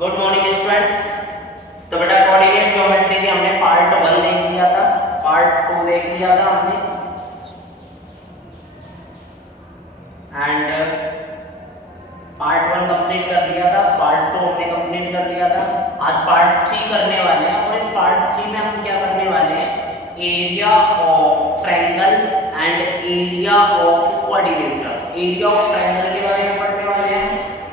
Good morning students. तो बेटा coordinate geometry के हमने पार्ट 1 देख लिया था, पार्ट 2 देख लिया था हमने, एंड पार्ट 1 कंप्लीट कर लिया था, पार्ट 2 हमने कंप्लीट कर लिया था। आज पार्ट 3 करने वाले हैं और इस पार्ट 3 में हम क्या करने वाले हैं, area of triangle and area of quadrilateral. Area of triangle के बारे में पढ़ने वाले हैं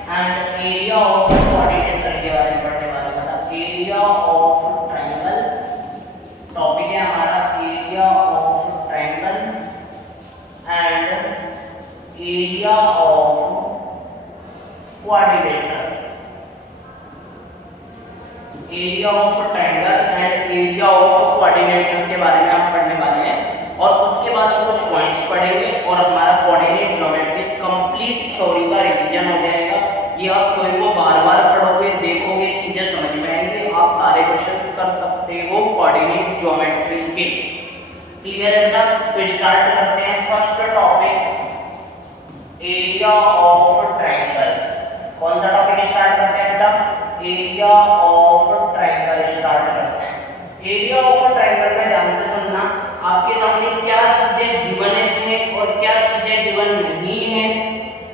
एंड एरिया ऑफ क्वाड्रिलेटरल के बारे में पढ़ने वाले हैं। एरिया ऑफ ट्रायंगल टॉपिक है हमारा, area of triangle and area of quadrilateral. Area of triangle and area of quadrilateral के बारे में हम पढ़ने वाले हैं और उसके बाद हम कुछ पॉइंट्स पढ़ेंगे और हमारा कोऑर्डिनेट ज्योमेट्री कंप्लीट थ्योरी का रिवीजन हो जाएगा। ये आप थ्योरी को बार-बार पढ़ोगे, देखोगे, चीजें समझ में आएंगी, आप सारे क्वेश्चंस कर सकते हो कोऑर्डिनेट ज्योमेट्री के। क्लियर है ना? तो स्टार्ट करते हैं first topic, area of triangle. कौन सा टॉपिक स्टार्ट करते हैं बेटा? एरिया ऑफ ट्रायंगल स्टार्ट करते हैं। एरिया ऑफ ट्रायंगल में ध्यान से सुनना, आपके सामने क्या चीजें गिवन हैं और क्या चीजें गिवन नहीं हैं,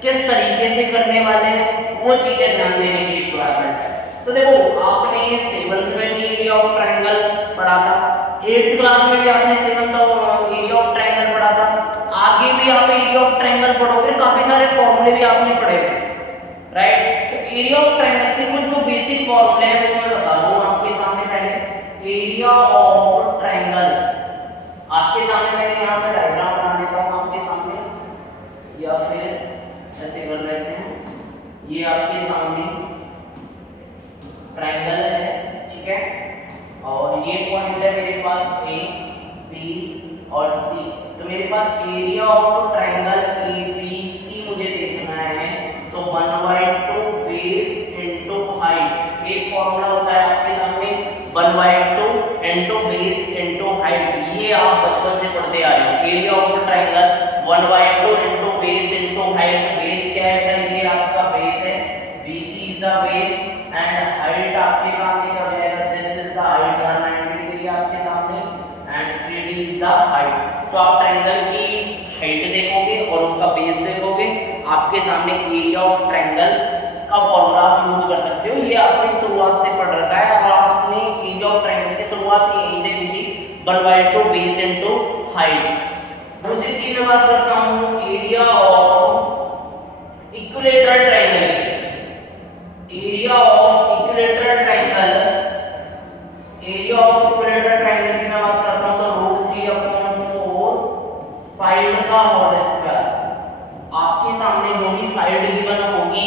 किस तरीके से करने वाले हैं, वो चीजें ध्यान देने की रिक्वायरमेंट है। तो देखो, आपने 7th में भी एरिया ऑफ ट्रायंगल पढ़ा था, 8th क्लास में भी आपने 7th एरिया ऑफ ट्रायंगल पढ़ा था, आगे भी आप एरिया ऑफ ट्रायंगल पढ़ोगे, काफी सारे फॉर्मूले भी आपने पढ़े थे, राइट? तो एरिया ऑफ ट्रायंगल के कुछ जो बेसिक फॉर्मूले हैं वो मैं बता दूं आपके सामने। पहले एरिया ऑफ ट्रायंगल आपके सामने, मैंने यहाँ पे डायग्राम बना देता हूँ आपके सामने, या फिर ऐसे कर लेते हैं, ये आपके सामने ट्रायंगल है, ठीक है, और ये पॉइंट है मेरे पास ए, बी और सी। तो मेरे पास एरिया ऑफ ट्रायंगल एबीसी मुझे देखना है, तो 1/2 बेस इनटू हाइट। एक फॉर्मूला होता है आपके सामने 1/2 इनटू बेस इनटू हाइट, ये आप बचपन से पढ़ते आ रहे हो। Area of triangle 1/2 into base into height. Base क्या है? ये आपका बेस है, BC is the base and height आपके सामने क्या हो जाएगा? This is the height, 90 degree आपके सामने, and AD is the height. तो आप ट्रायंगल की हाइट देखोगे और उसका बेस देखोगे, आपके सामने एरिया ऑफ ट्रायंगल का फॉर्मूला आप यूज कर सकते हो। ये आपने शुरुआत से पढ़ रखा है और आपने एरिया ऑफ ट्रायंगल की शुरुआत यहीं से की थी, 1/2 बेस इनटू हाइट। दूसरी चीज मैं बात करता हूं एरिया ऑफ इक्विलेटरल ट्रायंगल की। Area of equilateral triangle, area of equilateral triangle की मैं बात करता हूं तो √3/4 साइड का होल स्क्वायर। आपके सामने जो भी साइड गिवन होगी,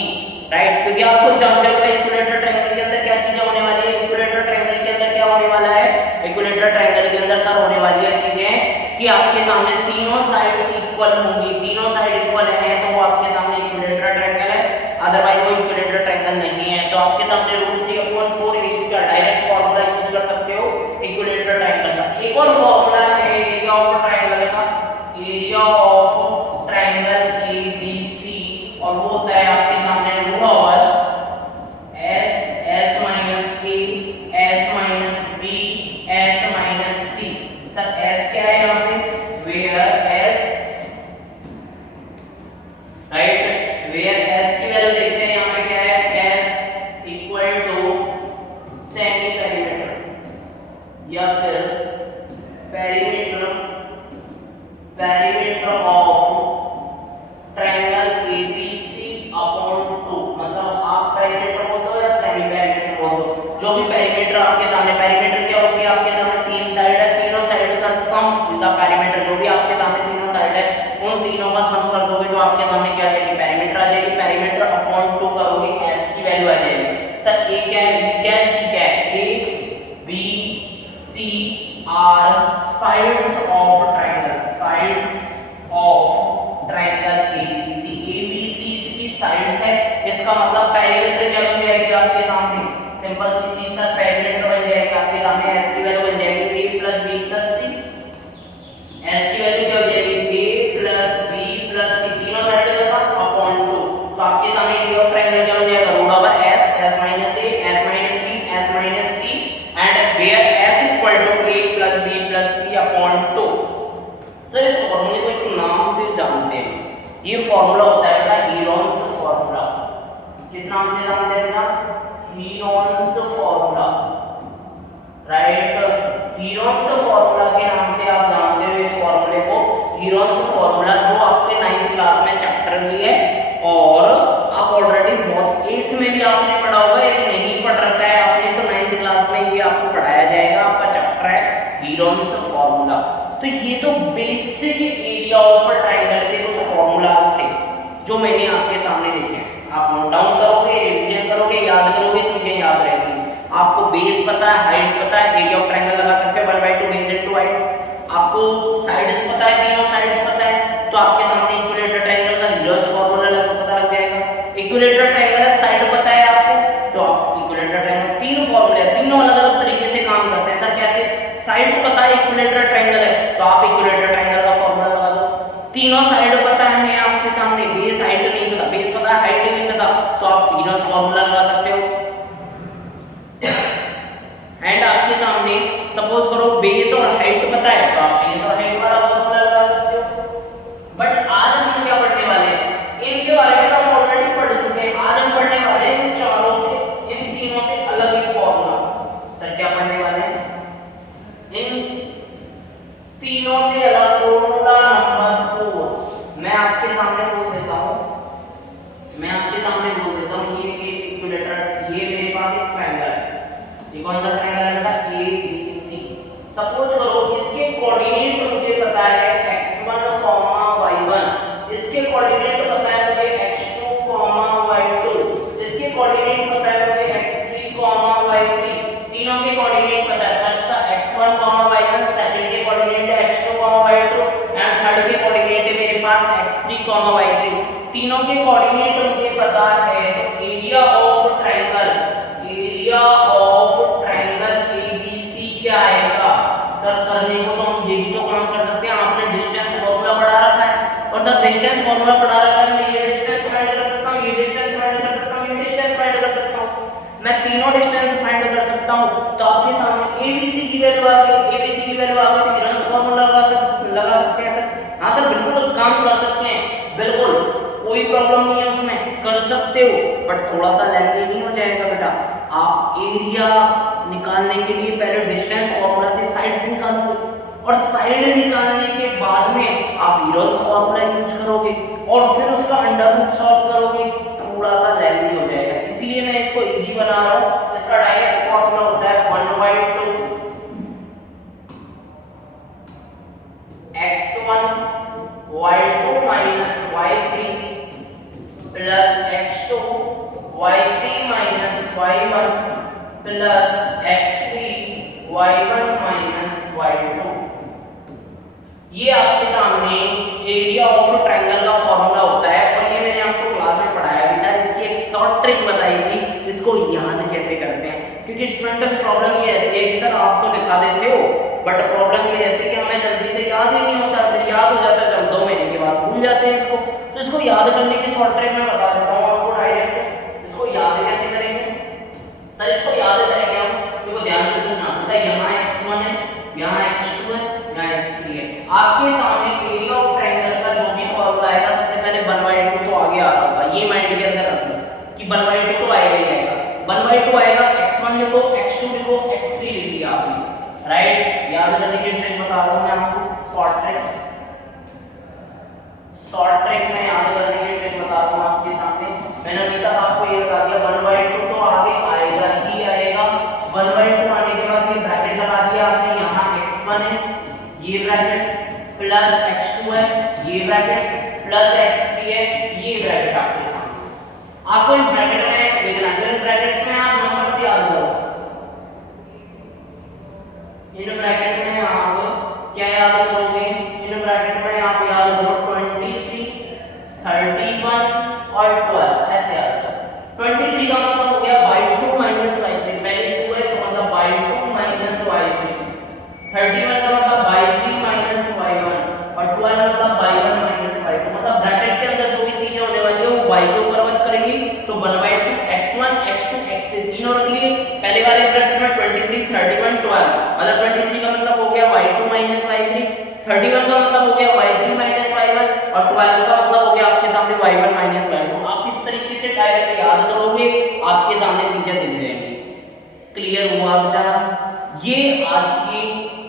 राइट, क्योंकि आपको जानते हो इक्विलेटरल ट्रायंगल के अंदर क्या चीजें होने वाली है। इक्विलेटरल ट्रायंगल के अंदर क्या होने वाला है? इक्विलेटरल ट्रायंगल के अंदर सर होने वाली है चीजें कि आपके सामने तीनों साइड्स इक्वल होंगी। तीनों साइड इक्वल है तो वो आपके सामने इक्विलेटरल ट्रायंगल है, अदरवाइज वो इक्विलेटरल ट्रायंगल नहीं है। तो आपके सामने √3/4 इसका डायरेक्ट फॉर्मूला यूज कर सकते हो इक्विलेटरल ट्रायंगल का। एक और फॉर्मूला है एरिया ऑफ ट्रायंगल का, एरिया ऑफ ट्रायंगल ABC, और वो होता है आपके सामने √S S - A S - B S - C। Sir S क्या है यहाँ पे? Where S, right, where S की वैल्यू देखते हैं यहाँ पे क्या है? S equal to semi perimeter या फिर पेरीमीटर ऑफ ट्रायंगल ABC/2, मतलब हाफ पेरीमीटर बोल दो या सेमी पेरीमीटर बोल दो, जो भी पेरीमीटर आपके सामने। पेरीमीटर क्या होती है? आपके सामने तीन साइड है, तीनों साइड का सम इज द पेरीमीटर। जो भी आपके सामने तीनों साइड है, उन तीनों का सम कर दोगे तो आपके सामने क्या आ जाएगी? पेरीमीटर आ जाएगी। पेरीमीटर/2 करोगे, S की वैल्यू आ जाएगी। सर A क्या है, B क्या है, C क्या है? A B C are sides of triangle, sides of triangle ABC। ABC इसकी साइड्स है, इसका मतलब पेरीमीटर क्या बन जाएगी आपके सामने? सिंपल सी चीज सर, पेरीमीटर बन जाएगी आपके सामने। S की वैल्यू बन जाएगी A + B + C। S की वैल्यू क्या हो जाएगी? A + B + C, तीनों साइड का सम /2। तो आपके सामने एरिया ऑफ ट्रायंगल क्या बन जाएगा? √S S - A S ये फॉर्मूला होता है बेटा हीरोन्स फॉर्मूला। किस नाम से जानते हैं बेटा? Heron's formula, right. Heron's formula के नाम से आप जानते हो इस फॉर्मूले को, हीरोन्स फॉर्मूला, जो आपके 9th क्लास में चैप्टर में है और आप ऑलरेडी बहुत 8th में भी आपने पढ़ा होगा। यदि नहीं पढ़ रखा है आपने तो 9th क्लास में ये आपको पढ़ाया जाएगा। आपका चैप्टर है हीरोन्स फॉर्मूला। तो ये तो बेसिक एरिया ऑफ ट्रायंगल के कुछ फॉर्मूलाज थे जो मैंने आपके सामने लिखे हैं। आप नोट डाउन करोगे, रिवीजन करोगे, याद करोगे, चीजें याद रहेंगी। आपको बेस पता है, हाइट पता है, एरिया ऑफ ट्रायंगल लगा सकते हो 1/2 बेस इनटू हाइट। आपको साइड्स पता है, तीनों साइड्स पता है, तो आपके सामने इक्विलेटरल ट्रायंगल का हीरोन्स फॉर्मूला पता लग जाएगा। इक्विलेटरल ट्रायंगल का साइड पता है आपको, तो आप इक्विलेटरल ट्रायंगल, तीन फॉर्मूले, तीनों अलग-अलग तरीके से काम करते हैं। सर कैसे? साइड्स पता है, इक्विलेटरल ट्रायंगल है, तो आप इक्विलेटरल ट्रायंगल का फॉर्मूला लगा दो। तीनों साइड पता है आपके सामने, बेस हाइट नहीं पता, बेस पता है, हाइट नहीं पता, तो आप हीरोन्स फॉर्मूला लगा सकते हो। एंड आपके सामने सपोज करो बेस और हाइट पता है, तो आप बेस और हाइट वाला फॉर्मूला लगा सकते हो। बट आज हम क्या पढ़ने वाले हैं? इनके बारे में तो हम ऑलरेडी पढ़ चुके हैं। आज हम पढ़ने वाले हैं इन चारों से, इन तीनों से अलग एक फॉर्मूला। सर क्या पढ़ने वाले हैं? इन तीनों से अलग फॉर्मूला नंबर 4 मैं आपके सामने बोल देता हूं। ये एक इक्विलेटरल, ये मेरे पास एक ट्रायंगल है। ये कौन सा ट्रायंगल है बेटा? ABC। सपोज करो इसके कोऑर्डिनेट मुझे पता है x1, y1, इसके कोऑर्डिनेट पता है मुझे x2, y2, इसके कोऑर्डिनेट पता है मुझे x3, y3, तीनों के कोऑर्डिनेट पता है। फर्स्ट का x1, y1, सेकंड के कोऑर्डिनेट है x2, y2 एंड थर्ड के कोऑर्डिनेट है मेरे पास x3, y3। तीनों के कोऑर्डिनेट मुझे पता है, तो एरिया ऑफ ट्रायंगल ABC क्या आएगा? सर करने को तो हम ये भी तो काम कर सकते हैं। आपने डिस्टेंस फॉर्मूला पढ़ा रखा है, और सर डिस्टेंस फॉर्मूला पढ़ा रखा है, मैं ये डिस्टेंस फाइंड कर सकता हूं, ये डिस्टेंस फाइंड कर सकता हूं, ये डिस्टेंस फाइंड कर सकता हूं, मैं तीनों डिस्टेंस फाइंड कर सकता हूं। तो आपके सामने ABC की वैल्यू आ गई, ABC की वैल्यू आ गई, तो हीरोन्स फॉर्मूला लगा सकते हैं सर। हां सर बिल्कुल काम कर सकते हैं, बिल्कुल कोई प्रॉब्लम नहीं है उसमें, कर सकते हो, बट थोड़ा सा लेंथी नहीं हो जाएगा बेटा। आप एरिया निकालने के लिए पहले डिस्टेंस फॉर्मूला से साइड्स निकालोगे, और साइड निकालने के बाद में आप हीरोन्स फॉर्मूला यूज करोगे, और फिर उसका अंडर रूट सॉल्व करोगे, थोड़ा सा लेंथी हो जाएगा। इसलिए मैं इसको इजी बना रहा हूं। इसका डायरेक्ट फॉर्मूला होता है 1/2 x1 y2 minus y3 plus x2 y3 minus y1 plus x3 y1 minus y2। ये आपके सामने एरिया ऑफ ट्रायंगल का फॉर्मूला होता है, और ये मैंने आपको क्लास में पढ़ाया भी था। इसकी एक शॉर्ट ट्रिक बताई थी, इसको याद कैसे करते हैं। क्योंकि स्टूडेंटों की प्रॉब्लम ये रहती है कि सर आप तो लिखा देते हो, बट प्रॉब्लम ये रहती है कि हमें जल्दी से याद ही नहीं होता, फिर याद हो जाता है जब 2 महीने के बाद भूल जाते हैं इसको। तो इसको याद करने की शॉर्ट ट्रिक मैं बता देता हूँ आपको डायरेक्ट। इसको याद कैसे करेंगे? सर इसको याद करेंगे हम, देखो ध्यान से सुनना बेटा। यहाँ x1 है, यहाँ x2 है, यहाँ x3 है। आपके सामने एरिया ऑफ ट्रायंगल का जो भी फॉर्मूला आएगा, सबसे पहले 1/2 तो आगे आ रहा होगा, ये माइंड के अंदर रख लो कि 1/2 तो आएगा ही आएगा। 1/2 आएगा, x1 लिखो, x2 लिखो, x3 लिख दिया आपने, राइट। याद करने की ट्रिक बता रहा हूं मैं आपको, शॉर्ट ट्रिक में याद करने की ट्रिक बता रहा हूं आपके सामने। मैंने अभी तक आपको ये बता दिया 1/2 तो आगे आएगा ही आएगा। 1/2 आने के बाद ये ब्रैकेट लगा दिया आपने, यहाँ x1 है, ये ब्रैकेट प्लस x2 है, ये ब्रैकेट प्लस x3 है, ये ब्रैकेट आपके सामने। आपको इन ब्रैकेट में देखना है, इन ब्रैकेट्स में आप नंबर से याद करो। इन ब्रैकेट में आप क्या याद करोगे? इन ब्रैकेट में आप याद करो 23, 31 और 12, ऐसे याद करो। 23 का मतलब हो गया y2 minus y3, पहले 2 है तो मतलब y2 minus y3। 31 का मतलब y3 minus y1, और 12 मतलब y1 minus y2। मतलब ब्रैकेट के अंदर जो भी चीजें होने वाली है वो y के ऊपर वर्क करेंगी। तो 1/2 x1 x2 x3 तीनों रख लिए। पहले वाले ब्रैकेट में 23, 31, 12, मतलब 23 का मतलब हो गया y2 minus y3, 31 का मतलब हो गया y3 minus y1, और 12 का मतलब हो गया से डायरेक्ट याद करोगे, आपके सामने चीजें दिख जाएंगी। क्लियर हुआ बेटा? ये आज की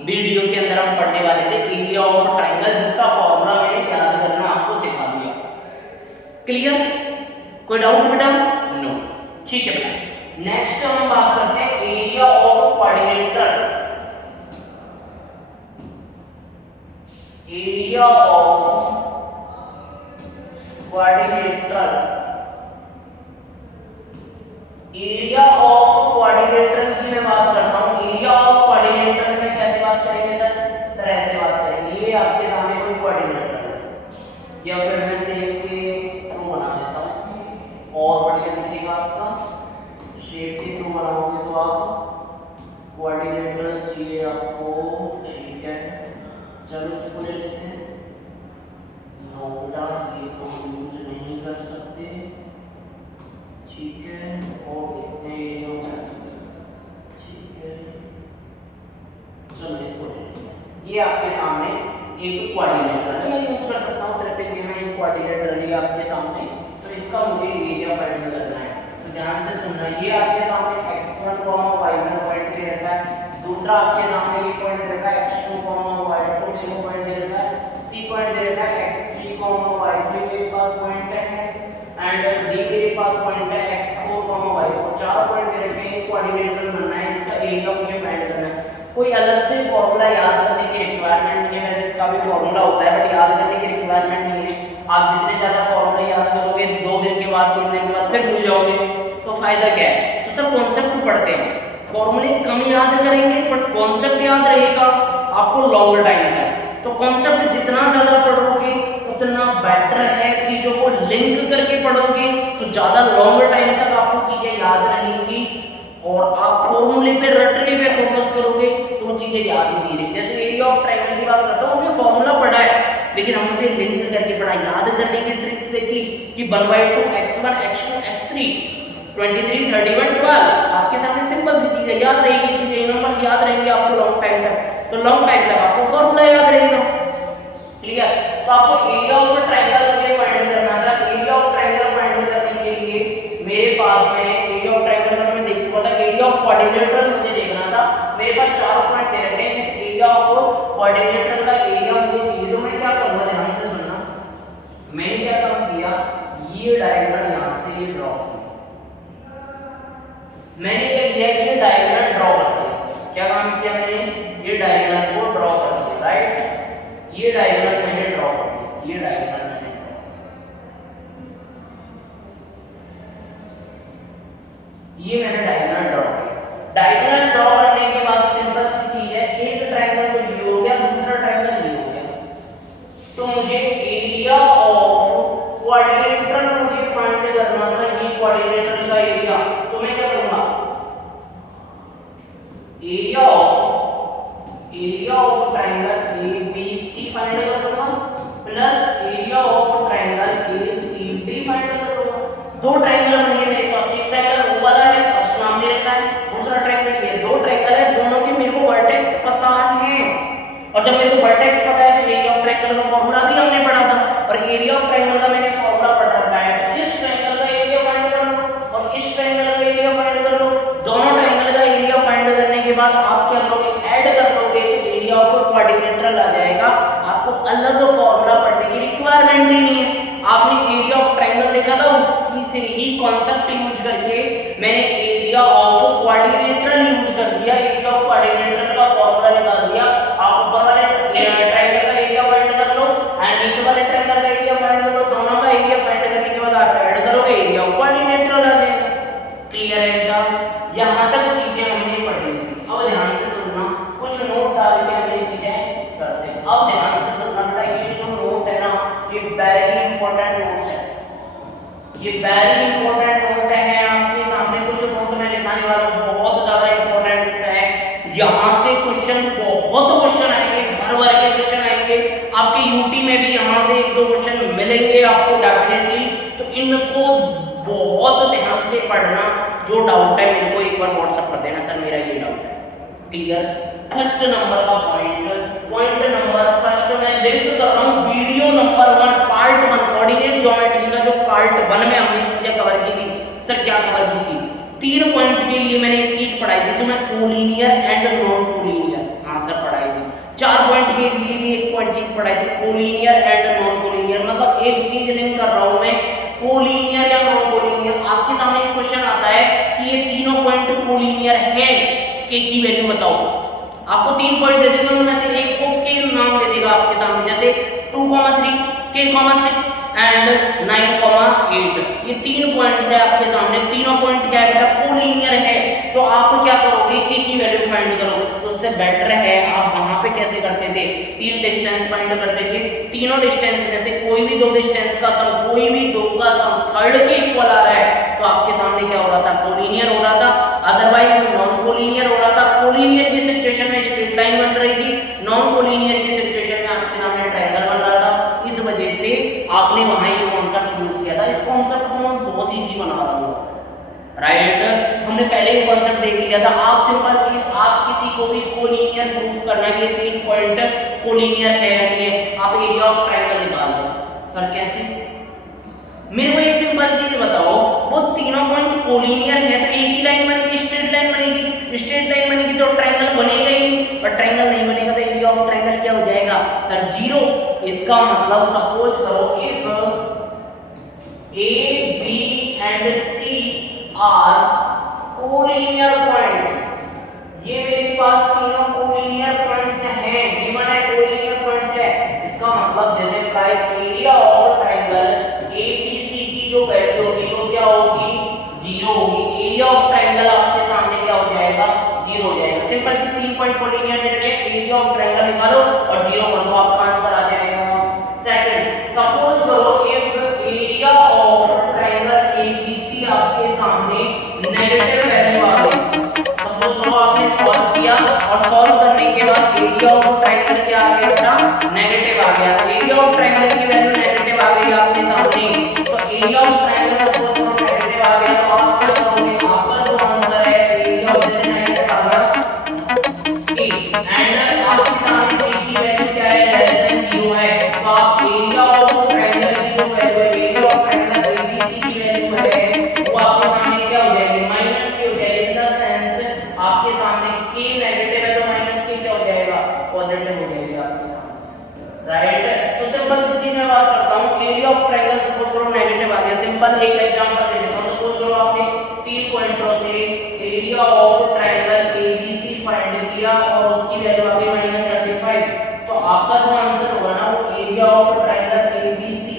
वीडियो के अंदर हम पढ़ने वाले थे एरिया ऑफ ट्रायंगल, जिसका फॉर्मूला मैंने याद करना आपको सिखा दिया। क्लियर? कोई डाउट बेटा? नो। ठीक है बेटा, नेक्स्ट हम बात करते हैं area of quadrilateral. Area of quadrilateral, area of quadrilateral की मैं बात करता हूं। एरिया ऑफ क्वाड्रिलेटरल में कैसे बात करेंगे सर? सर ऐसे बात करेंगे, ये आपके सामने कोई क्वाड्रिलेटरल है, या फिर मैं शेप के थ्रू बना देता हूं इसमें, और बढ़िया दिखेगा आपका। शेप के थ्रू बनाओगे तो आप क्वाड्रिलेटरल चाहिए आपको, ठीक है। चलो इसको ले लेते हैं। नो बेटा, ये तो यूज नहीं कर सकते, ठीक है। और देखते हैं ये, ठीक है। चलो इसको देखते हैं। ये आपके सामने एक क्वाड्रिलेटरल है, मैं यूज कर सकता हूँ ट्रेपेजियम में, एक क्वाड्रिलेटरल है आपके सामने। तो इसका मुझे एरिया फाइंड करना है, तो ध्यान से सुनना। ये आपके सामने x1, y1 पॉइंट दे रखा है, दूसरा आपके सामने ये पॉइंट दे रखा है x2, y2 देखो पॉइंट दे रखा है, c पॉइंट दे रखा है, x3, y3 मेरे पास पॉइंट है, एंड d मेरे पास पॉइंट है x4, y4, चार पॉइंट दे रखे हैं। क्वाड्रिलेटरल बनना है, इसका एरिया मुझे फाइंड करना है। कोई अलग से फॉर्मूला याद करने की रिक्वायरमेंट नहीं है, वैसे इसका भी फॉर्मूला होता है, बट याद करने की रिक्वायरमेंट नहीं है। आप जितने ज्यादा फॉर्मूला याद करोगे 2 दिन के बाद, 3 दिन के बाद फिर भूल जाओगे, तो फायदा क्या है? तो सब कॉन्सेप्ट पढ़ते हैं, फॉर्मूले कम याद करेंगे बट कॉन्सेप्ट याद रहेगा आपको लॉन्ग टाइम तक। तो कॉन्सेप्ट जितना ज्यादा पढ़ोगे उतना बेटर है, चीजों को लिंक करके पढ़ोगे तो ज्यादा लॉन्ग टाइम तक आपको चीजें याद रहेंगी, और आप फॉर्मूले पे रटने पे फोकस करोगे तो वो चीजें याद ही नहीं रहेंगी। जैसे एरिया ऑफ ट्रायंगल की बात करता हूँ, हमने फॉर्मूला पढ़ा है, लेकिन हम उसे लिंक करके पढ़ा, याद करने की ट्रिक्स देखी कि 1/2 x1 x2 x3 23 31 12, आपके सामने सिंपल सी चीजें याद रहेगी, चीजें नंबर्स याद रहेंगे आपको लॉन्ग टाइम तक, तो लॉन्ग टाइम तक आपको फॉर्मूला याद रहेगा। क्लियर? तो आपको एरिया ऑफ ट्रायंगल मुझे फाइंड करना था। एरिया ऑफ ट्रायंगल फाइंड करने के लिए मेरे पास में एरिया ऑफ ट्रायंगल का तो मैं देख चुका था, एरिया ऑफ क्वाड्रिलेटरल मुझे देखना था। मेरे पास 4 पॉइंट दे रखे हैं, इस एरिया ऑफ क्वाड्रिलेटरल का एरिया मुझे चाहिए, तो मैं क्या करूंगा, ध्यान से सुनना। मैंने क्या काम किया, ये डायग्राम यहां से ये ड्रॉ किया, मैंने क्या किया, ये डायग्राम ड्रॉ कर दिया। क्या काम किया मैंने? ये डायग्राम को ड्रॉ कर दिया, राइट। ये डायग्राम मैंने ड्रॉ कर दिया, ये डायग्राम मैंने डायग्राम ड्रॉ किया। डायग्राम ड्रॉ करने के बाद सिंपल सी चीज है, एक ट्रायंगल तो ये हो गया, दूसरा ट्रायंगल ये हो गया, तो मुझे एरिया ऑफ क्वाड्रिलेटरल मुझे फाइंड करना था, ये क्वाड्रिलेटरल का एरिया। तो मैं क्या करूंगा, area of triangle ABC find कर लूंगा, plus area of triangle ACD find कर लूंगा। दो ट्रायंगल बनेंगे मेरे पास, एक ट्रायंगल वो वाला है, फर्स्ट नाम दे रखा है, दूसरा ट्रायंगल ये, दो ट्रायंगल है, दोनों के मेरे को वर्टेक्स पता है, और जब मेरे को वर्टेक्स पता है तो एरिया ऑफ ट्रायंगल का फॉर्मूला भी हमने पढ़ा था, और एरिया ऑफ ट्रायंगल का मैंने फॉर्मूला पढ़ रखा है। तो इस ट्रायंगल का एरिया फाइंड कर लो और इस ट्रायंगल का एरिया फाइंड कर लो। दोनों ट्रायंगल का एरिया फाइंड करने के बाद आप क्या करोगे, ऐड कर लोगे तो एरिया ऑफ क्वाड्रिलेटरल आ जाएगा। आपको अलग फॉर्मूला पढ़ने की रिक्वायरमेंट ही नहीं है। आपने एरिया ऑफ ट्रायंगल देखा था, उसी से ही कॉन्सेप्ट यूज करके मैंने एरिया ऑफ क्वाड्रिलेटरल यूज कर दिया, एरिया ऑफ क्वाड्रिलेटरल का फॉर्मूला निकाल दिया। आप ऊपर वाले ट्रायंगल का एरिया फाइंड कर लो एंड नीचे वाले ट्रायंगल का एरिया फाइंड कर लो, दोनों का एरिया फाइंड करने के बाद आप ऐड करोगे, एरिया ऑफ क्वाड्रिलेटरल आ जाएगा। क्लियर है बेटा? यहां तक चीजें हमने पढ़ी। अब ध्यान से सुनना, कुछ नोट डाल के हम ये चीजें करते हैं। अब ध्यान से सुनना बेटा, ये जो नोट है ना, ये वेरी इंपॉर्टेंट नोट्स है, ये वेरी इंपॉर्टेंट नोट है। आपके सामने कुछ नोट में लिखाने वाला बहुत ज्यादा इंपॉर्टेंट है। यहां से बहुत क्वेश्चन आएंगे, भर के क्वेश्चन आएंगे आपके यूटी में भी, यहां से 1-2 क्वेश्चन मिलेंगे आपको डेफिनेटली। तो इनको बहुत ध्यान से पढ़ना। जो डाउट है मेरे को एक बार व्हाट्सएप कर देना, सर मेरा ये डाउट है। क्लियर? फर्स्ट नंबर का पॉइंट नंबर फर्स्ट में लिंक कर रहा हूं video number 1 part 1 coordinate geometry का, जो पार्ट 1 में हमने चीजें कवर की थी क्या खबर की थी, 3 पॉइंट के लिए मैंने एक चीज पढ़ाई थी, तो मैं कोलिनियर एंड नॉन कोलिनियर, हाँ सर पढ़ाई थी। 4 पॉइंट के लिए भी एक पॉइंट चीज पढ़ाई थी, कोलिनियर एंड नॉन कोलिनियर, मतलब एक चीज लिंक कर रहा हूं मैं, कोलिनियर या नॉन कोलिनियर। आपके सामने एक क्वेश्चन आता है कि ये तीनों पॉइंट कोलिनियर है, के की वैल्यू बताओ। आपको 3 पॉइंट दे देगा, उनमें से एक को के नाम दे देगा आपके सामने, जैसे 2,3, k,6 एंड 9,8, ये 3 पॉइंट्स है आपके सामने, तीनों पॉइंट क्या है बेटा, कोलिनियर है। तो आप क्या करोगे, के की वैल्यू फाइंड करो। तो उससे बेटर है आप वहां पे कैसे करते थे, 3 डिस्टेंस फाइंड करते थे, तीनों डिस्टेंस में से कोई भी 2 डिस्टेंस का सम, कोई भी 2 का सम थर्ड के इक्वल आ रहा है, तो आपके सामने क्या हो रहा था, कोलिनियर हो रहा था, अदरवाइज नॉन कोलिनियर हो रहा था। कोलिनियर की सिचुएशन में स्ट्रेट लाइन बन रही थी, नॉन कोलिनियर की सिचुएशन में आपके सामने ट्रायंगल बन रहा था। इस वजह से आपने वहां ये कॉन्सेप्ट यूज किया था। इस कॉन्सेप्ट को मैं बहुत इजी बना रहा हूं, राइट। हमने पहले ही कॉन्सेप्ट देख लिया था। आप सिंपल चीज, आप किसी को भी कोलिनियर प्रूफ करना है कि 3 पॉइंट कोलिनियर है या नहीं है, आप एरिया ऑफ ट्रायंगल निकाल दो। सर कैसे, मेरे को एक सिंपल चीज बताओ, वो तीनों पॉइंट कोलिनियर है तो एक ही लाइन बनेगी, स्ट्रेट लाइन बनेगी, स्ट्रेट लाइन बनेगी तो ट्रायंगल बनेगा ही नहीं, और ट्रायंगल नहीं बनेगा तो एरिया ऑफ ट्रायंगल क्या हो जाएगा सर, 0। इसका मतलब सपोज करो if A B and C are collinear points, ये मेरे पास तीनों कोलिनियर पॉइंट्स हैं, गिवन है कोलिनियर पॉइंट्स है, इसका मतलब जैसे five area of triangle ABC की जो वैल्यू होगी वो क्या होगी, 0 होगी। एरिया ऑफ ट्रायंगल आपके सामने क्या हो जाएगा, 0 हो जाएगा। सिंपल सी 3 पॉइंट कोलिनियर दे रखे हैं, एरिया ऑफ ट्रायंगल निकालो और 0 कर दो, आपका आंसर आ जाएगा। सेकंड, सपोज करो if area of triangle ABC आपके सामने नेगेटिव वैल्यू आ गई, सपोज करो आपने सॉल्व किया और सॉल्व करने के बाद एरिया ऑफ ट्रायंगल क्या आ गया बेटा, नेगेटिव आ गया। एरिया ऑफ ट्रायंगल की वैल्यू नेगेटिव आ गई आपके सामने, तो एरिया ऑफ ट्रायंगल सपोज करो नेगेटिव आ गया, तो आप क्या करोगे, आपका जो आंसर है एरिया ऑफ जैसे नेगेटिव आ गया ए, एंड आपके सामने b की वैल्यू क्या है, लेस देन 0 है, तो आप एरिया ऑफ ट्रायंगल की जो वैल्यू है, एरिया ऑफ ट्रायंगल एबीसी की वैल्यू है वो आपके सामने क्या हो जाएगी, माइनस के हो जाएगी। इन द सेंस आपके सामने k नेगेटिव है तो माइनस के क्या हो जाएगा, पॉजिटिव हो जाएगा आपके सामने, राइट। तो सिंपल सी चीज मैं बात करता हूं, एरिया ऑफ ट्रायंगल सपोज करो नेगेटिव आ गया, सिंपल एक एग्जांपल ले लेता हूं। सपोज करो आपने 3 पॉइंटों से area of triangle ABC find किया और उसकी वैल्यू आ गई -35, तो आपका जो आंसर होगा ना वो एरिया ऑफ ट्रायंगल एबीसी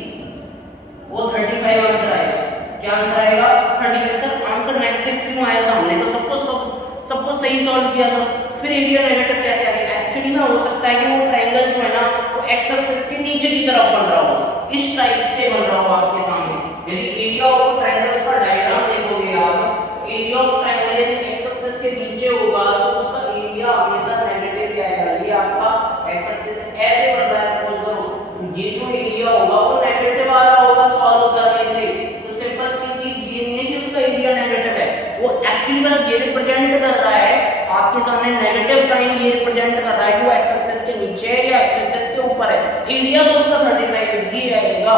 वो 35 आंसर आएगा। क्या आंसर आएगा, 35। सर आंसर नेगेटिव क्यों आया था, हमने तो सब कुछ सही सॉल्व किया था, फिर एरिया नेगेटिव कैसे आ गया। एक्चुअली ना हो सकता है कि वो ट्रायंगल जो है ना वो एक्स एक्सिस के नीचे की तरफ बन रहा हो, इस टाइप से बन रहा हो आपके सामने। यदि एरिया ऑफ ट्रायंगल उसका डायग्राम देखोगे आप, एरिया ऑफ ट्रायंगल यदि एक्स एक्सिस के नीचे होगा तो उसका एरिया हमेशा नेगेटिव ही आएगा। ये आपका एक्स एक्सिस ऐसे बन रहा है, सपोज करो तो ये जो एरिया होगा वो नेगेटिव आ रहा होगा सॉल्व करने से। तो सिंपल सी चीज ये नहीं है कि उसका एरिया नेगेटिव है, वो एक्चुअली बस ये रिप्रेजेंट कर रहा है आपके सामने, नेगेटिव साइन ये रिप्रेजेंट कर रहा है कि वो एक्स एक्सिस के नीचे है या एक्स एक्सिस के ऊपर है। एरिया तो उसका 35 ही आएगा।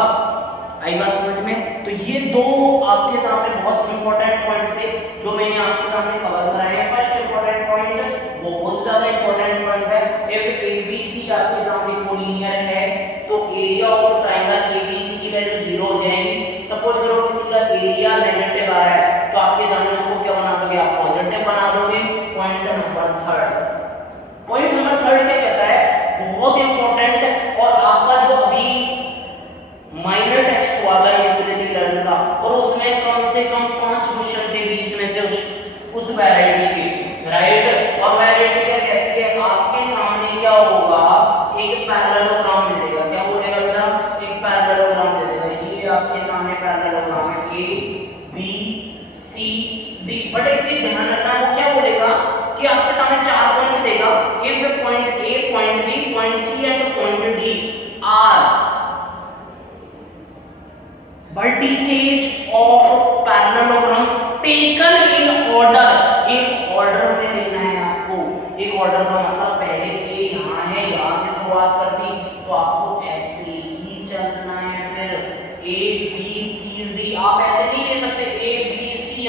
आई बात समझ में। तो ये दो आपके सामने बहुत इंपॉर्टेंट पॉइंट्स है जो मैंने आपके सामने कवर कराए हैं। फर्स्ट इंपॉर्टेंट पॉइंट बहुत ज्यादा इंपॉर्टेंट पॉइंट है, इफ एबीसी आपके सामने कोलिनियर है तो एरिया ऑफ ट्रायंगल एबीसी की वैल्यू 0 हो जाएगी। सपोज करो किसी का एरिया नेगेटिव आ रहा है तो आपके सामने उसको क्या बना दोगे, आप पॉजिटिव बना दोगे। Point number third, point number third क्या कहता है, बहुत इंपॉर्टेंट, और आपका जो अभी माइनर टेस्ट हुआ था यूटिलिटी लर्न का और उसमें कम से कम 5 क्वेश्चन थे 20 में से उस वैरायटी के, राइट। और वैरायटी क्या कहती है, आपके सामने क्या होगा, एक पैरेललोग्राम दे देगा। क्या बोलेगा बेटा, एक पैरेललोग्राम दे देगा। ये आपके सामने पैरेललोग्राम है A B C D, but एक चीज ध्यान रखना, वो क्या बोलेगा कि आपके सामने 4 पॉइंट देगा, if point A point B point C and point D are vertices of parallelogram taken in order। एक ऑर्डर में लेना है आपको। एक ऑर्डर का मतलब पहले ए यहाँ है, यहाँ से शुरुआत करती तो आपको ऐसे ही चलना है। फिर ए बी सी डी आप ऐसे नहीं ले सकते, ए बी सी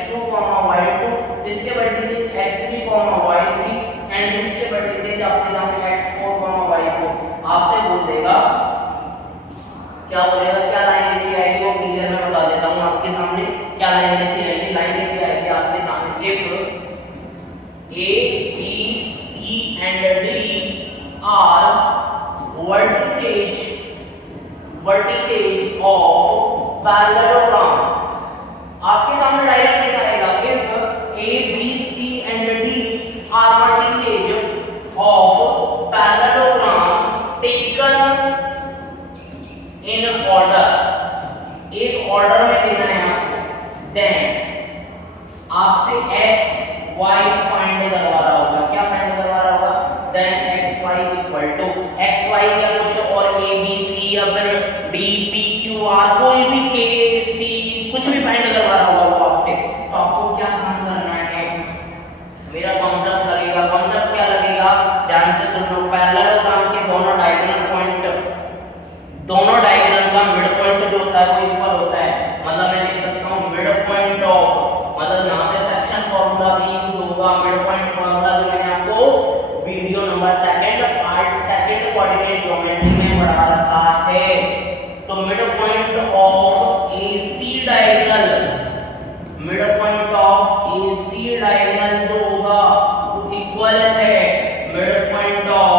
x2, y2, इसके वर्टिसेज x3, y3 एंड इसके वर्टिसेज आपके सामने x4, y4। आपसे पूछ देगा क्या बोलेगा, क्या लाइन लिखी आएगी, वो क्लियर मैं बता देता हूँ आपके सामने। क्या लाइन लिखी आएगी, लाइन लिखी आएगी आपके सामने if A, B, C and D are vertices of parallelogram। आपके सामने डायरेक्ट लिखा आएगा if A, B, C and D are vertices of parallelogram taken in order, एक ऑर्डर में देना है आपको, देन आपसे x y फाइंड करवा रहा होगा। क्या फाइंड करवा रहा होगा, then x y equal to x y या कुछ और a b c या फिर d p q r कोई भी k c कुछ भी फाइंड करवा रहा होगा वो आपसे। तो आपको क्या काम करना है, मेरा कॉन्सेप्ट लगेगा। कॉन्सेप्ट क्या लगेगा, ध्यान से सुन लो। पैरेललोग्राम के दोनों डायगोनल पॉइंट, दोनों डायगोनल का मिड पॉइंट जो होता है वो इक्वल होता है। मतलब मैं लिख सकता हूँ मिड पॉइंट ऑफ, मतलब यहाँ पे सेक्शन फॉर्मूला भी यूज होगा। मिड पॉइंट फॉर्मूला जो मैंने आपको video number second part second coordinate geometry में पढ़ा रखा है। तो mid point of AC diagonal, mid point of AC diagonal जो होगा वो इक्वल है mid point of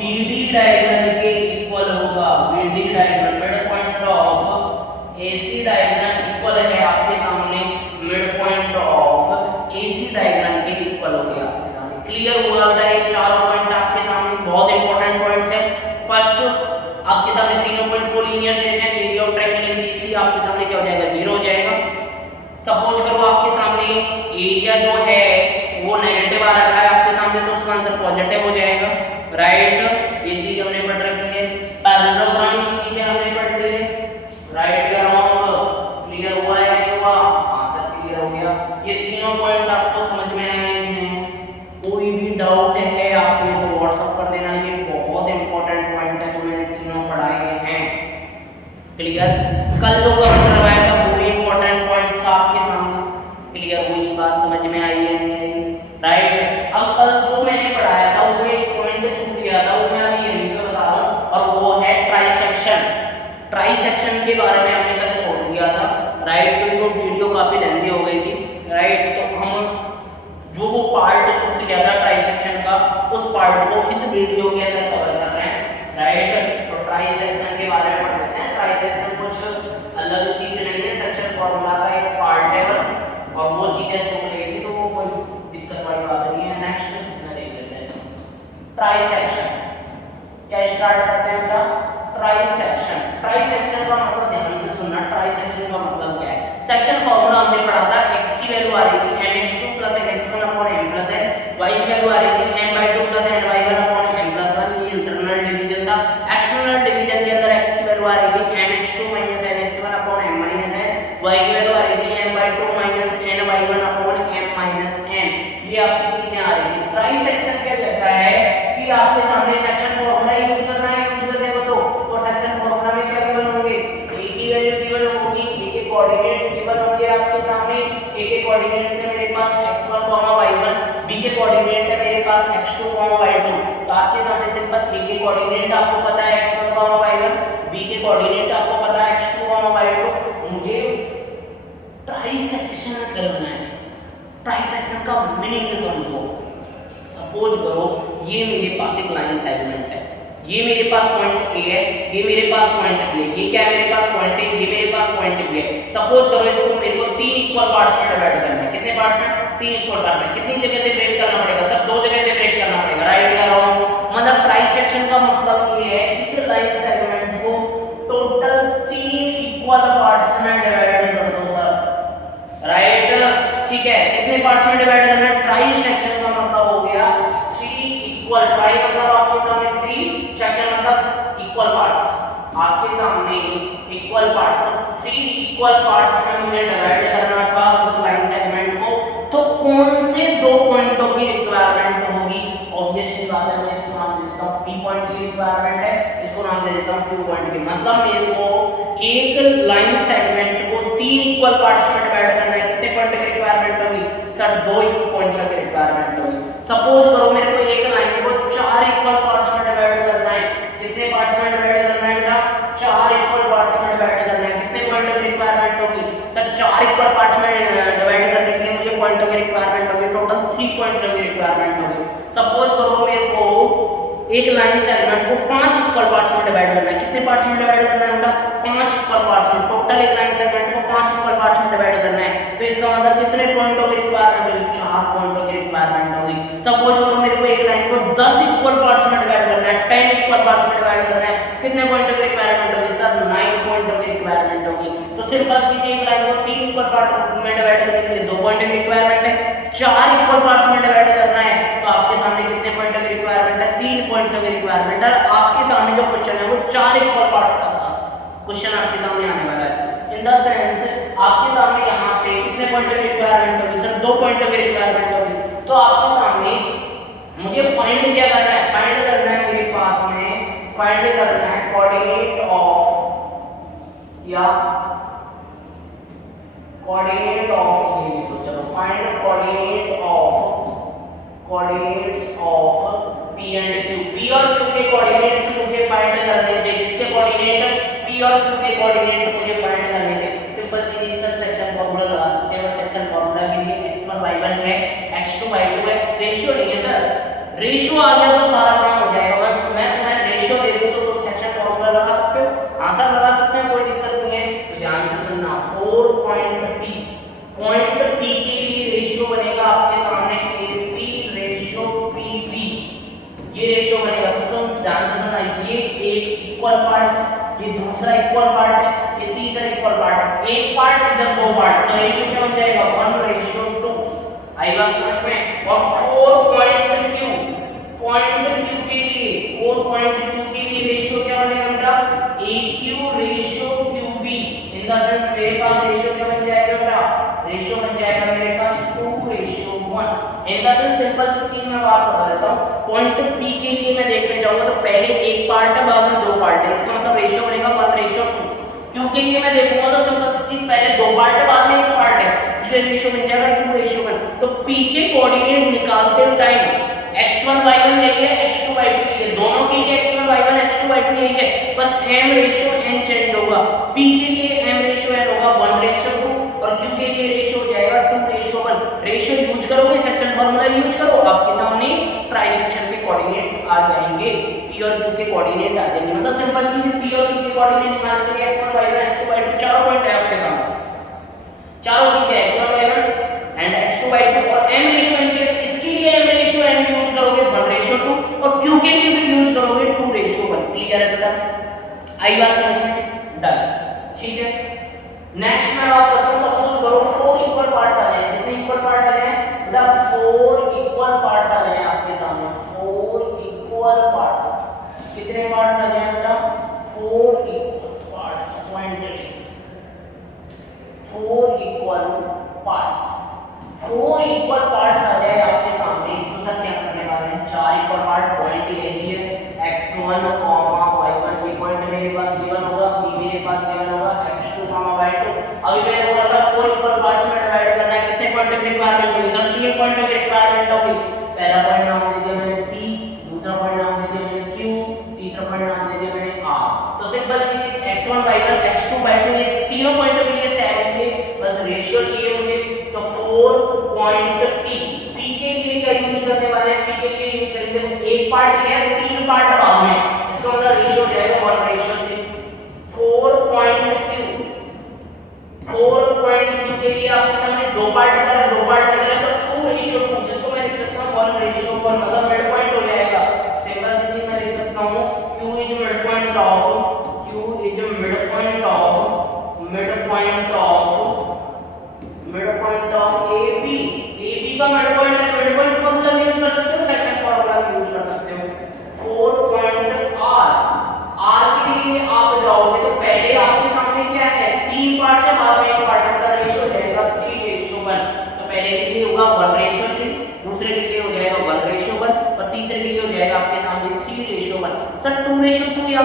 BD diagonal के इक्वल होगा। BD diagonal mid point of AC diagonal equal है आपके सामने mid point of AC diagonal के इक्वल हो गया आपके सामने। क्लियर हुआ बेटा, ये चारों पॉइंट आपके सामने बहुत इंपॉर्टेंट पॉइंट्स है। फर्स्ट आपके सामने तीनों पॉइंट कोलिनियर दे रखे हैं, एरिया ऑफ ट्रायंगल ABC आपके सामने क्या हो जाएगा, 0 हो जाएगा। सपोज करो आपके सामने एरिया जो है वो नेगेटिव आ रखा है आपके सामने, तो उसका आंसर पॉजिटिव हो जाएगा, राइट। ये चीज हमने पढ़ रखी है। पैरेललोग्राम की चीजें हमने पढ़ ली है, राइट या रॉन्ग, क्लियर हुआ या नहीं हुआ, आंसर क्लियर हो गया। ये तीनों पॉइंट आपको समझ में आए हैं। कोई भी डाउट है आपने तो व्हाट्सएप कर देना। ये बहुत इंपॉर्टेंट पॉइंट है जो मैंने तीनों पढ़ाए हैं, क्लियर। कल जो कवर करवाया था वो भी इंपॉर्टेंट पॉइंट्स था आपके सामने। क्लियर हुई बात, समझ में आई है नहीं आई, राइट। अब कल जो मैंने पढ़ाया था उसमें एक पॉइंट छूट गया था, वो मैं अभी यहीं पे बता रहा हूँ, और वो है ट्राइसेक्शन। ट्राइसेक्शन के बारे में हमने कल छोड़ दिया था, राइट। तो वो वीडियो काफी लेंथी हो गई थी, राइट। तो हम जो वो पार्ट छूट गया था ट्राइसेक्शन का, उस पार्ट को इस वीडियो के अंदर कवर कर रहे हैं, राइट। तो ट्राइसेक्शन के बारे में पढ़ लेते हैं। ट्राइसेक्शन कुछ अलग चीज नहीं है, सेक्शन फॉर्मूला का एक पार्ट है बस, और वो चीजें छूट गई थी तो वो कोई दिक्कत वाली बात नहीं है। नेक्स्ट देख लेते हैं ट्राइसेक्शन। क्या स्टार्ट करते हैं बेटा, ट्राइसेक्शन। ट्राइसेक्शन का मतलब ध्यान से सुनना, ट्राइसेक्शन का मतलब क्या है। सेक्शन फॉर्मूला हमने पढ़ा था, x की वैल्यू आ रही थी mx2 nx1 m n, y की वैल्यू आ रही थी m/2 ny1 m+1। ये इंटरनल डिवीजन था। एक्सटर्नल डिवीजन के अंदर x की वैल्यू आ रही थी mx2 nx1 m n, y की वैल्यू आ रही थी m/2 ny1 m n। ये आपकी चीजें आ रही थी। ट्राइसेक्शन क्या कहता है कि आपके सामने सेक्शन फॉर्मूला यूज करना है, यूज करने को तो, और सेक्शन फॉर्मूला में क्या गिवन होंगे, a की वैल्यू गिवन होगी, a के कोऑर्डिनेट्स गिवन होंगे आपके सामने। a के कोऑर्डिनेट्स है मेरे पास x1, y1, b के कोऑर्डिनेट है मेरे पास x2, y2। तो आपके सामने सिंपल a के कोऑर्डिनेट आपको पता है x1, y1, b के कोऑर्डिनेट आपको पता है x2, y2। मुझे ट्राइसेक्शन करना है। ट्राइसेक्शन का मीनिंग समझो। सपोज करो ये मेरे पास एक लाइन सेगमेंट है, ये मेरे पास पॉइंट ए है, ये मेरे पास पॉइंट बी है, ये क्या है मेरे पास पॉइंट ए, ये मेरे पास पॉइंट बी है। सपोज करो इसको मेरे को तीन इक्वल पार्ट्स में डिवाइड करना है। कितने पार्ट्स में, तीन इक्वल पार्ट में। कितनी जगह से ब्रेक करना पड़ेगा, सब दो जगह से ब्रेक करना पड़ेगा, राइट या रॉन्ग। मतलब ट्राइसेक्शन का मतलब ये है इस लाइन सेगमेंट को टोटल तीन इक्वल पार्ट्स में डिवाइड कर दो सर, राइट। ठीक है, कितने पार्ट्स में डिवाइड करना है, ट्राइसेक्शन का मतलब हो गया 3 इक्वल। ट्राई मतलब आपके सामने 3, सेक्शन मतलब इक्वल पार्ट्स आपके सामने इक्वल पार्ट्स। तो 3 इक्वल पार्ट्स में मुझे डिवाइड करना था उस लाइन सेगमेंट को। तो कौन से दो पॉइंटों की रिक्वायरमेंट होगी, ऑब्वियसली बात है मैं इसको नाम दे देता हूं P पॉइंट की रिक्वायरमेंट है, इसको नाम दे देता हूं Q पॉइंट की। मतलब मेरे को एक लाइन सेगमेंट को तीन इक्वल पार्ट्स में डिवाइड करना है, कितने पॉइंट की रिक्वायरमेंट होगी सर? 2 पॉइंट्स की रिक्वायरमेंट होगी। सपोज करो मेरे को एक लाइन को 4 इक्वल पार्ट्स में डिवाइड करना है, कितने पार्ट्स में डिवाइड करना है बेटा? 4 इक्वल पार्ट्स में डिवाइड करना है, कितने पॉइंट की रिक्वायरमेंट होगी सर? 4 इक्वल पार्ट्स में डिवाइड करने के लिए मुझे पॉइंट की रिक्वायरमेंट होगी, टोटल 3 पॉइंट्स की रिक्वायरमेंट होगी। सपोज करो मेरे को एक लाइन सेगमेंट को 5 इक्वल पार्ट्स में डिवाइड करना है, कितने पार्ट्स में डिवाइड करना है बेटा? 5 इक्वल पार्ट्स में। टोटल एक लाइन सेगमेंट को 5 इक्वल पार्ट्स में डिवाइड करना है, तो इसका मतलब कितने पॉइंटों की रिक्वायरमेंट होगी? 4 पॉइंटों की रिक्वायरमेंट होगी। सपोज करो मेरे को एक लाइन को 10 इक्वल पार्ट्स में डिवाइड करना है, 10 इक्वल पार्ट्स में डिवाइड करना है, कितने पॉइंटों की रिक्वायरमेंट होगी सर? 9 पॉइंटों की रिक्वायरमेंट होगी। तो सिंपल चीज है, एक लाइन को 3 इक्वल पार्ट में डिवाइड करने के लिए 2 पॉइंट की रिक्वायरमेंट है, 4 इक्वल पार्ट्स में डिवाइड करना है तो आपके सामने कितने पॉइंटों की रिक्वायरमेंट है? 3 पॉइंट्स की रिक्वायरमेंट है। आपके सामने जो क्वेश्चन है वो 4 इक्वल पार्ट्स का क्वेश्चन आपके सामने आने वाला है। इन द सेंस आपके सामने यहाँ पे कितने पॉइंटों की रिक्वायरमेंट होगी सर? 2 पॉइंटों की रिक्वायरमेंट होगी। तो आपके सामने मुझे फाइंड क्या करना है? फाइंड करना है मेरे पास में, फाइंड करना है कोऑर्डिनेट ऑफ या कोऑर्डिनेट ऑफ, ये लिखो चलो, find coordinates of P and Q। P और Q के कोऑर्डिनेट्स मुझे फाइंड करने थे, किसके कोऑर्डिनेट? P और Q के कोऑर्डिनेट्स मुझे फाइंड करने थे। सिंपल सी सर सेक्शन फार्मूला लगा सकते हैं, सेक्शन फार्मूला के लिए x1 y1 है, x2 y2 है, रेशियो नहीं है सर, रेशियो आ गया तो सारा काम हो जाएगा। बस मैं तुम्हें रेशियो दे दूं तो तुम सेक्शन फार्मूला लगा सकते हो, आंसर लगा सकते हैं, कोई दिक्कत नहीं है। तो ध्यान से सुनना, 4 पॉइंट P के लिए रेशियो बनेगा आपके सामने AP रेशियो PB, ये रेशियो बनेगा। तो सुन ध्यान से सुनना, ये एक इक्वल पार्ट, ये दूसरा इक्वल पार्ट है, ये तीसरा इक्वल पार्ट है, एक पार्ट इधर 2 पार्ट, तो रेशियो क्या बन जाएगा? 1:2। आई बात समझ में? और 4 पॉइंट Q के लिए, 4 पॉइंट Q के लिए रेशियो क्या बनेगा बेटा? AQ ratio QB। In the sense मेरे पास रेशियो क्या बन जाएगा बेटा? रेशियो बन जाएगा मेरे पास 2:1। इन द सेंस सिंपल सी चीज मैं बात बता देता हूं, पॉइंट P के लिए मैं देखने जाऊंगा तो पहले एक पार्ट है, बाद में 2 पार्ट है, इसका मतलब रेशियो बनेगा 1:2। Q के लिए मैं देखूंगा तो सिंपल सी चीज, पहले 2 पार्ट है, बाद में 1 पार्ट है, इसलिए रेशियो बन जाएगा 2:1। तो P के कोऑर्डिनेट निकालते टाइम x1 y1 यही है, x2 y2 यही है, दोनों के लिए x1 y1 x2 y2 यही है, बस m रेशियो n चेंज होगा। P के लिए m रेशियो n होगा 1:2 और Q के लिए रेशियो हो जाएगा 2:1। रेशियो यूज करोगे, सेक्शन फार्मूला यूज करो, आपके सामने ट्राई सेक्शन के कोऑर्डिनेट्स आ जाएंगे, P और Q के कोऑर्डिनेट आ जाएंगे। मतलब सिंपल चीज है, P और Q के कोऑर्डिनेट निकालने के लिए x1 y1 x2 y2 चारों पॉइंट है आपके सामने, चारों चीजें x1 y1 and x2 y2 और m रेशियो n चाहिए, इसके लिए m रेशियो n यूज करोगे 1:2 और Q के लिए फिर यूज करोगे 2:1। क्लियर है बेटा? आई बात समझ में? डन, ठीक है। नेक्स्ट मैं बात करता हूं, सपोज करो 4 इक्वल पार्ट्स आ जाए, कितने इक्वल पार्ट आ जाए बेटा? 4 इक्वल पार्ट्स आ जाए आपके सामने, 4 इक्वल पार्ट्स, कितने पार्ट्स आ जाए बेटा? 4 equal parts, point 4 equal parts, 4 equal parts आ जाए आपके सामने, तो सर क्या करने वाले हैं? 4 इक्वल पार्ट पॉइंट ले लिए, x1, y1 ये पॉइंट मेरे पास गिवन होगा, b मेरे पास गिवन होगा, x2, y2। अभी मैंने बोला था 4 इक्वल पार्ट्स में डिवाइड करना है, कितने पॉइंट की रिक्वायरमेंट होगी सर? 3 पॉइंट की रिक्वायरमेंट होगी। पहला पॉइंट नाम दे दिया मैंने p, दूसरा पॉइंट नाम दे दिया मैंने q, तीसरा पॉइंट नाम दे दिया मैंने r। तो सिंपल सी चीज, x1 y1 x2 y2 ये तीनों पॉइंटों के लिए सेम होंगे, बस रेशियो चाहिए मुझे। तो 4 पॉइंट P के लिए क्या यूज करने वाले हैं? P के लिए यूज करेंगे एक पार्ट है, 3 पार्ट बाद में, इसका मतलब रेशियो हो जाएगा 1:3। 4 पॉइंट Q के लिए आपके सामने 2 पार्ट निकला है, 2 पार्ट निकला है तो 2:2, जिसको मैं लिख सकता हूं 1:1, मतलब मिड पॉइंट हो जाएगा। सिंपल सी चीज मैं लिख सकता हूं Q is mid point of AB। AB का मिड पॉइंट है, मिड पॉइंट फार्मूला यूज कर सकते हो, सेक्शन फार्मूला यूज कर सकते हो। 4 पॉइंट R के लिए आप जाओगे तो पहले आपके सामने क्या है? 3 पार्ट से बाद में एक पार्ट का रेशियो हो जाएगा 3:1। तो पहले के लिए होगा 1:3, दूसरे के लिए हो जाएगा 1:1 और तीसरे के लिए हो जाएगा आपके सामने 3:1। सर 2:2 या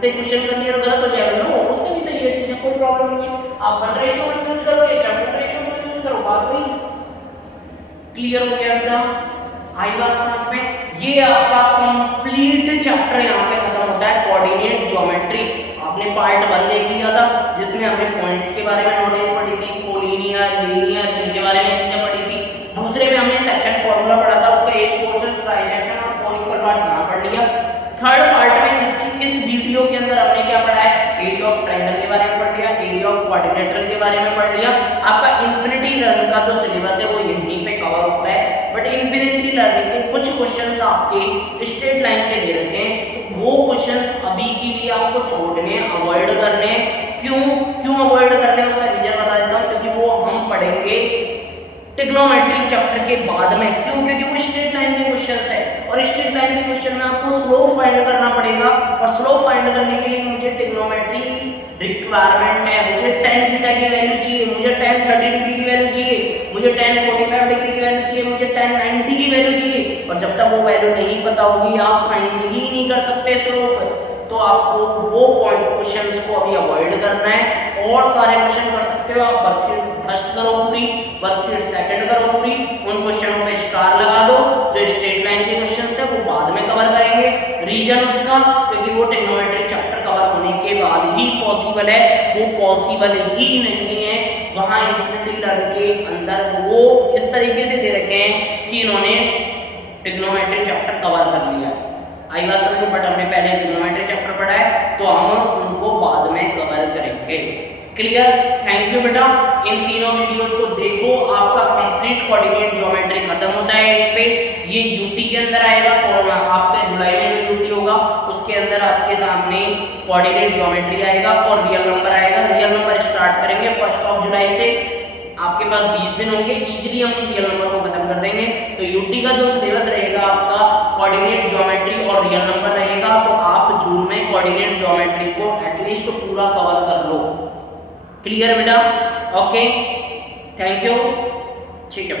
से क्वेश्चन करने का गलत हो जाएगा ना, उससे भी सही है चीजें, कोई प्रॉब्लम नहीं है। आप 1:1 यूज करो या 1:1 यूज करो, बात वही है। क्लियर हो गया बेटा? आई बात समझ में? ये आपका कंप्लीट चैप्टर यहाँ पे खत्म होता है कोऑर्डिनेट ज्योमेट्री। आपने पार्ट 1 देख लिया था जिसमें हमने पॉइंट्स के बारे में नॉलेज पढ़ी थी, कोलिनियर, लीनियर, इनके बारे में चीजें पढ़ी थी। दूसरे में हमने सेक्शन फार्मूला पढ़ा था, उसका एक पोर्शन ट्राइसेक्शन और 4 इक्वल पार्ट्स यहाँ पढ़ लिया। थर्ड पार्ट में इस वीडियो के अंदर हमने क्या पढ़ा है, एरिया ऑफ ट्रायंगल के बारे में पढ़ लिया, एरिया ऑफ क्वाड्रिलेटरल के बारे में पढ़ लिया। आपका इन्फिनिटी लर्निंग का जो सिलेबस है वो यहीं पे कवर होता है, बट इन्फिनिटी लर्निंग के कुछ क्वेश्चंस आपके स्ट्रेट लाइन के दे रखे हैं, तो वो क्वेश्चंस अभी के लिए आपको छोड़ने, अवॉइड करने। क्यों अवॉइड करने हैं उसका रीजन बता देता हूँ, क्योंकि वो हम पढ़ेंगे ट्रिग्नोमेट्री चैप्टर के बाद में। क्यों? क्योंकि वो स्ट्रेट लाइन के क्वेश्चंस है और स्ट्रेट लाइन के क्वेश्चन में आपको स्लोप फाइंड करना पड़ेगा, और स्लोप फाइंड करने के लिए मुझे ट्रिग्नोमेट्री रिक्वायरमेंट है। मुझे tan थीटा की वैल्यू चाहिए, मुझे tan 30 डिग्री की वैल्यू चाहिए, मुझे tan 45 डिग्री की वैल्यू चाहिए, मुझे tan 90 की वैल्यू चाहिए, और जब तक वो वैल्यू नहीं पता होगी आप फाइंड ही नहीं कर सकते स्लोप। तो आपको वो पॉइंट क्वेश्चंस को अभी अवॉइड करना है, और सारे क्वेश्चन कर सकते हो आप। वर्कशीट फर्स्ट करो पूरी, वर्कशीट सेकंड करो पूरी, उन क्वेश्चनों पे स्टार लगा दो। जो स्ट्रेट लाइन के क्वेश्चंस है वो बाद में कवर करेंगे, रीजन उसका क्योंकि वो ट्रिग्नोमेट्री चैप्टर कवर होने के बाद ही पॉसिबल है, वो पॉसिबल ही नहीं है। वहां इन्फिनिटी लर्न के अंदर वो इस तरीके से दे रखे हैं कि इन्होंने ट्रिग्नोमेट्री चैप्टर कवर कर लिया है। आई बात समझ में? बट हमने पहले ट्रिग्नोमेट्री चैप्टर पढ़ा है तो हम उनको बाद में कवर करेंगे। क्लियर? थैंक यू बेटा। इन तीनों वीडियोस को देखो, आपका कंप्लीट कोऑर्डिनेट ज्योमेट्री खत्म होता है एक पे। ये यूटी के अंदर आएगा, और आपका जुलाई में जो यूटी होगा उसके अंदर आपके सामने कोऑर्डिनेट ज्योमेट्री आएगा और रियल नंबर आएगा। रियल नंबर स्टार्ट करेंगे 1 जुलाई से, आपके पास 20 दिन होंगे, इजीली हम रियल नंबर को खत्म कर देंगे। तो यूटी का जो सिलेबस रहेगा आपका कोऑर्डिनेट ज्योमेट्री और रियल नंबर रहेगा, तो आप जून में कोऑर्डिनेट ज्योमेट्री को एटलीस्ट पूरा कवर कर लो। क्लियर बेटा? Okay, thank you. ठीक है।